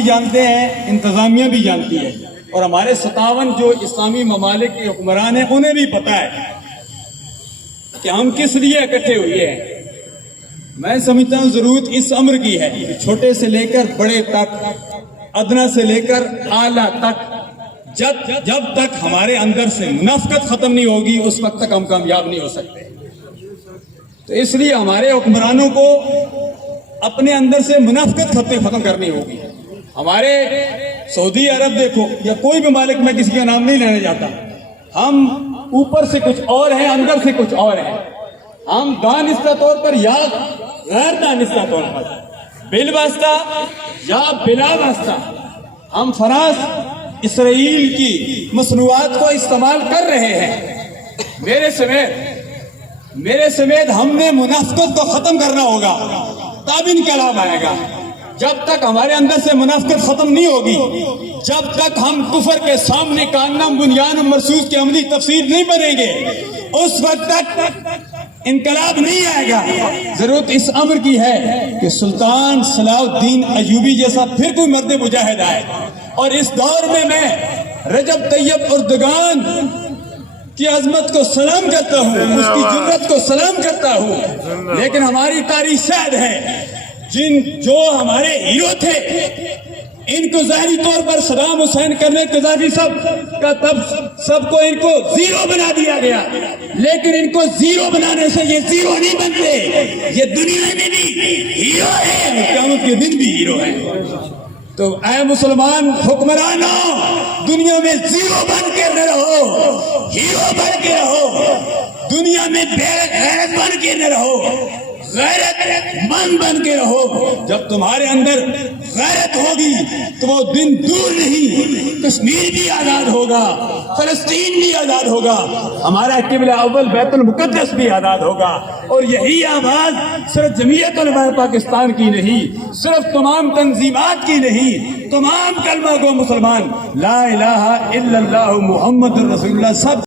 بھی جانتے ہیں، انتظامیہ بھی جانتی ہے، اور ہمارے 57 جو اسلامی ممالک کے حکمران ہیں انہیں بھی پتا ہے کہ ہم کس لیے اکٹھے ہوئے ہیں۔ میں سمجھتا ہوں ضرورت اس امر کی ہے کہ چھوٹے سے لے کر بڑے تک، ادنا سے لے کر اعلیٰ تک، جب تک ہمارے اندر سے منافقت ختم نہیں ہوگی اس وقت تک ہم کامیاب نہیں ہو سکتے۔ تو اس لیے ہمارے حکمرانوں کو اپنے اندر سے منافقت ختم کرنی ہوگی۔ ہمارے سعودی عرب دیکھو یا کوئی بھی ممالک، میں کسی کا نام نہیں لینا چاہتا، ہم اوپر سے کچھ اور ہیں، اندر سے کچھ اور ہیں۔ ہم دانستہ طور پر یا غیر دانستہ طور پر، بالواسطہ یا بلا واسطہ، ہم فرانس اسرائیل کی مصنوعات کو استعمال کر رہے ہیں۔ میرے سمیت ہم نے منافقت کو ختم کرنا ہوگا، تب انقلاب آئے گا۔ جب تک ہمارے اندر سے منافقت ختم نہیں ہوگی، جب تک ہم کفر کے سامنے کانم بنیان و مرصوص کی عملی تفسیر نہیں بنیں گے، اس وقت تک انقلاب نہیں آئے گا۔ ضرورت اس امر کی ہے کہ سلطان صلاح الدین ایوبی جیسا پھر کوئی مرد مجاہد آئے، اور اس دور میں رجب طیب اردگان کی عظمت کو سلام کرتا ہوں، اس کی جرت کو سلام کرتا ہوں، لیکن ہماری تاریخ شاید ہے جو ہمارے ہیرو تھے، ان کو ظاہری طور پر صدام حسین کرنے قذافی سب کو ان کو زیرو بنا دیا گیا، لیکن ان کو زیرو بنانے سے یہ زیرو نہیں بنتے، یہ دنیا میں بھی ہیرو ہے، قیامت کے دن بھی ہیرو ہے۔ تو اے مسلمان حکمرانوں، دنیا میں زیرو بن کے نہ رہو، ہیرو بن کے رہو، دنیا میں بے غیرت بن کے نہ رہو، غیرت مند بن کے رہو۔ جب تمہارے اندر غیرت ہوگی تو وہ دن دور نہیں، کشمیر بھی آزاد ہوگا، فلسطین بھی آزاد ہوگا، ہمارا قبلہ اول بیت المقدس بھی آزاد ہوگا۔ اور یہی آواز صرف جمعیت علماء پاکستان کی نہیں، صرف تمام تنظیمات کی نہیں، تمام کلمہ گو مسلمان لا الہ الا اللہ محمد رسول اللہ سب